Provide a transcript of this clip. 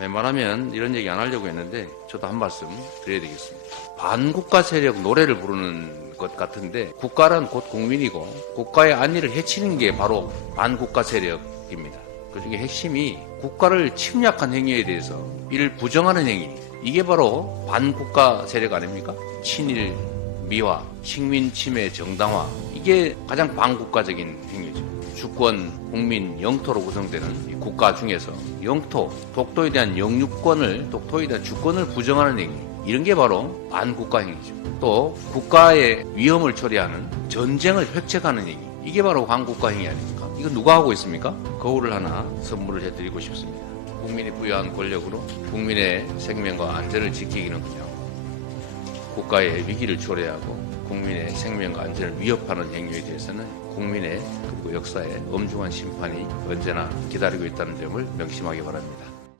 웬만하면 이런 얘기 안 하려고 했는데 저도 한 말씀 드려야 되겠습니다. 반국가 세력 노래를 부르는 것 같은데 국가란 곧 국민이고 국가의 안위를 해치는 게 바로 반국가 세력입니다. 그 중에 핵심이 국가를 침략한 행위에 대해서 이를 부정하는 행위. 이게 바로 반국가 세력 아닙니까? 친일, 미화, 식민 침해 정당화. 이게 가장 반국가적인 행위죠. 주권, 국민, 영토로 구성되는 이 국가 중에서 영토, 독도에 대한 영유권을, 독도에 대한 주권을 부정하는 행위. 이런 게 바로 반국가 행위죠. 또 국가의 위험을 처리하는 전쟁을 획책하는 행위. 이게 바로 반국가 행위 아닙니까? 이거 누가 하고 있습니까? 거울을 하나 선물을 해드리고 싶습니다. 국민이 부여한 권력으로 국민의 생명과 안전을 지키기는커녕 국가의 위기를 초래하고 국민의 생명과 안전을 위협하는 행위에 대해서는 국민의 그리고 역사의 엄중한 심판이 언제나 기다리고 있다는 점을 명심하기 바랍니다.